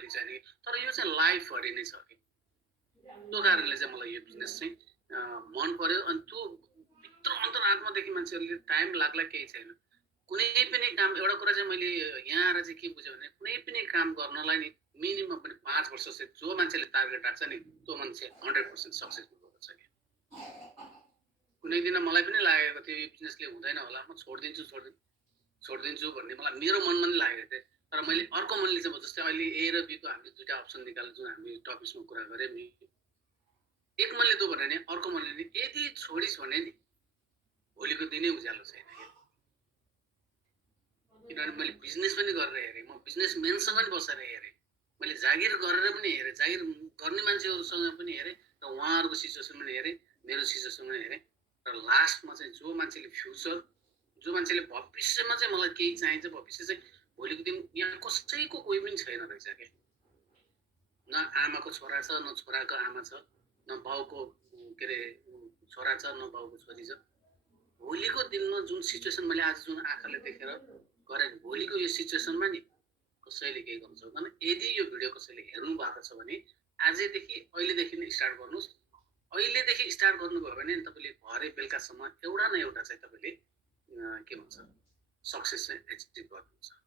भोलि चाहिने कि, तर यो चाहिँ लाइफभरि नै छ कि। त्यो कारणले चाहिँ मलाई यो बिजनेस चाहिँ मन पर्यो। अनि त्यो भित्र अन्तरात्मादेखि मान्छेहरूले टाइम लाग्ला केही छैन। कुनै पनि काम, एउटा कुरा चाहिँ मैले यहाँ आएर चाहिँ के बुझेँ भने कुनै पनि काम गर्नलाई नि मिनिमम पनि 5 वर्ष चाहिँ जो मान्छेले टार्गेट राख्छ नि त्यो मान्छे 100% सक्सेसफुल हुँदछ कि। कुनै दिन मलाई पनि लागेको थियो यो बिजनेसले हुँदैन होला, म छोडिदिन्छु भन्ने मलाई मेरो मनमा नि लागेको थियो। तर मैले अर्को मनले चाहिँ जस्तै अहिले ए र बीको हामीले दुईवटा अप्सन निकाल्यो जुन हामी टपिक्समा कुरा गऱ्यौँ नि। एक मनले त्यो भने नि अर्को मनले नि यदि छोडिस् भने नि भोलिको दिनै उज्यालो छैन। किनभने मैले बिजनेस पनि गरेर हेरेँ, म बिजनेसम्यानसँग पनि बसेर हेरेँ, मैले जागिर गरेर पनि हेरेँ, जागिर गर्ने मान्छेहरूसँग पनि हेरेँ र उहाँहरूको सिचुएसन पनि हेरेँ, मेरो सिचुएसन पनि हेरेँ। र लास्टमा चाहिँ जो मान्छेले फ्युचर, जो मान्छेले भविष्यमा चाहिँ मलाई केही चाहिन्छ, भविष्य चाहिँ भोलिको दिन यहाँ कसैको कोही पनि छैन रहेछ क्या। न आमाको छोरा छ, न छोराको आमा छ, न बाउको के अरे छोरा छ, न बाउको छोरी छ। भोलिको दिनमा जुन सिचुएसन मैले आज जुन आँखाले देखेर गरेँ, भोलिको यो सिचुएसनमा नि कसैले केही गर्नु सक्दैन। यदि यो भिडियो कसैले हेर्नु भएको छ भने आजैदेखि अहिलेदेखि नै स्टार्ट गर्नुहोस्। अहिलेदेखि स्टार्ट गर्नुभयो भने तपाईँले भरे बेलुकासम्म एउटा न एउटा चाहिँ तपाईँले के भन्छ सक्सेस चाहिँ एचिभ गर्नुहुन्छ।